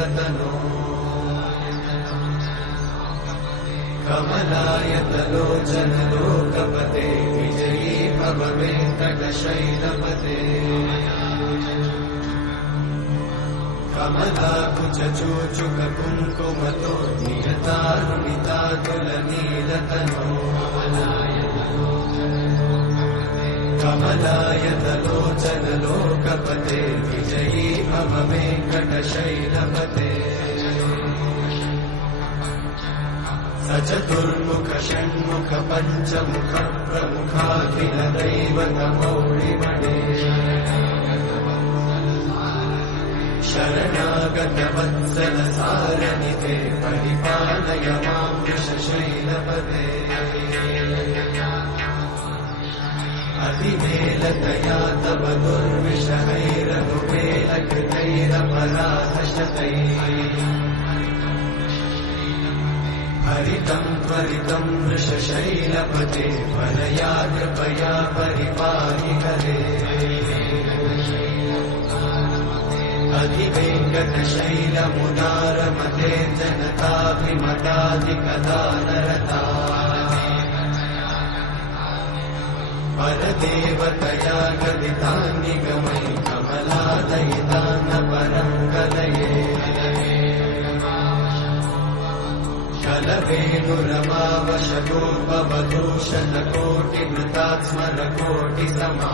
नीलतनो कमलायतलोचन लोकपते विजयी भव वेङ्कटशैलपते कमलाकुचूचुक कुङ्कुमतो नियतारुणितातुलनीलतनो कमलायतलोचन लोकपते विजयी भव वेङ्कटशैलपते सचतुर्मुख षण्मुख पञ्चमुख प्रमुखाखिल दैवतमौलिमणे शरणागत वत्सल सारनिते परिपालय मां वृषशैलपते अतिमेलतया तव दुर्विषहैरनुपेलकृतैरपराधशतैः हरितं त्वरितं वृषशैलपते वरया कृपया परिपाहि हरे अधिवेङ्कटशैलमुदारमते जनताभिमताधिकदानरता परदेवतया गदितान्निगमै कमलादयितान्न परं कलये कलवेणुरमावशगोपवधूषणकोटिमृतात्स्मरकोटिसमा